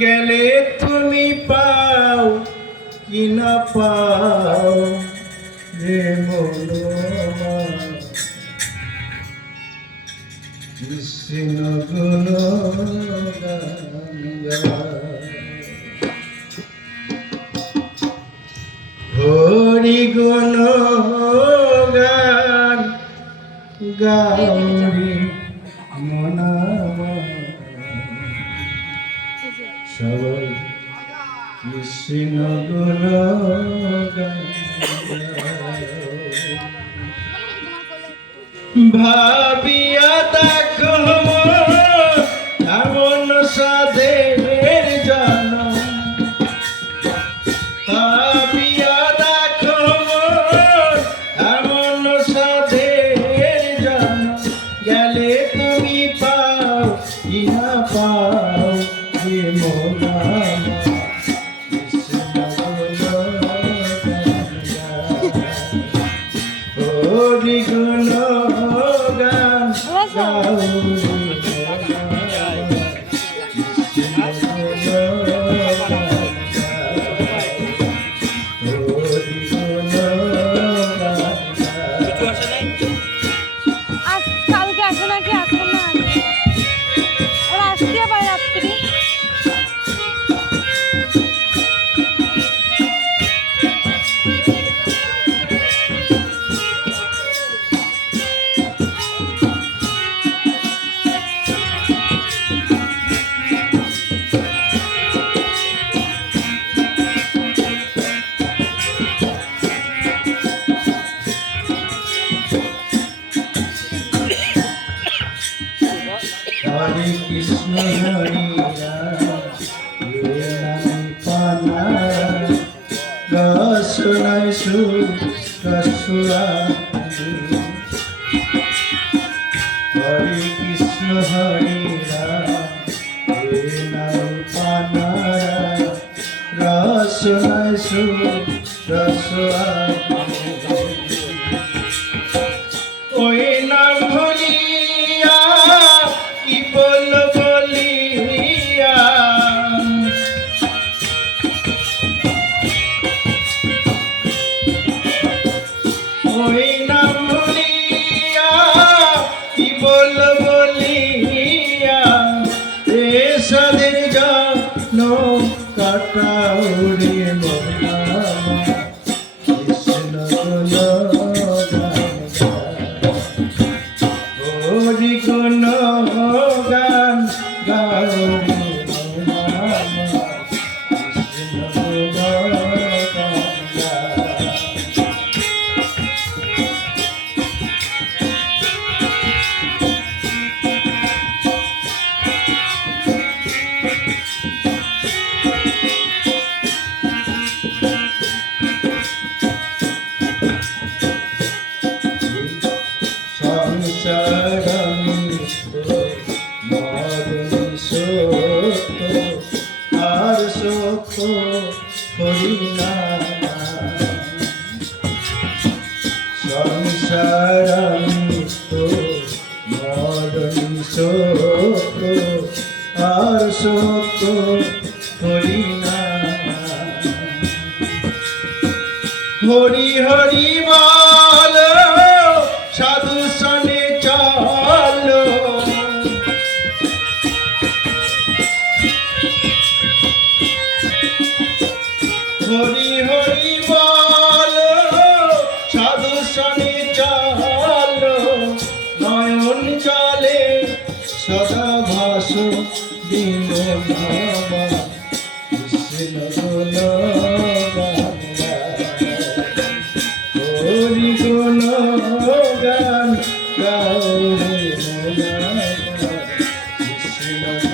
গেলে তুমি পাও কি না পাও রে মনোমা কৃষ্ণ গুণ হরি গুণ গান গাউরি মনামা সবাই কৃষ্ণ গুণ ভাবিয়া দেখো এমন সাধের জন ভাবিয়া দেখো এমন সাধের জন গেলে তুমি পাও ইহা পাও যে মোলা হরি গুণ গান গাউরি কালকে আসো নাকি আসো না ওরা আসতে পারে রাত্রি হরে কৃষ্ণ হরি রাম পানা রসনাই সু রসুয়া হরে কৃষ্ণ হরি রাম পানা রসনাই সু রসুয়া ওই নাম ভুলিয়া কি বল বলিয়া ওই নাম ভুলিয়া কি বল বলিয়া এ সাদের জন্য কাটাউরে মোলা কৃষ্ণ হরি গুণ গান গাউরি কৃষ্ণ আর সুখ করি না সংসার মরণ শোক আর সুখ করি না হরি হরি বল সাধু সনে চলো হরি হরি বল সাধু সনে চলো নয়ন চলে সদা ভাস দিন বাবা কৃষ্ণ গুণ হরি গুণ গান গাউরে কৃষ্ণ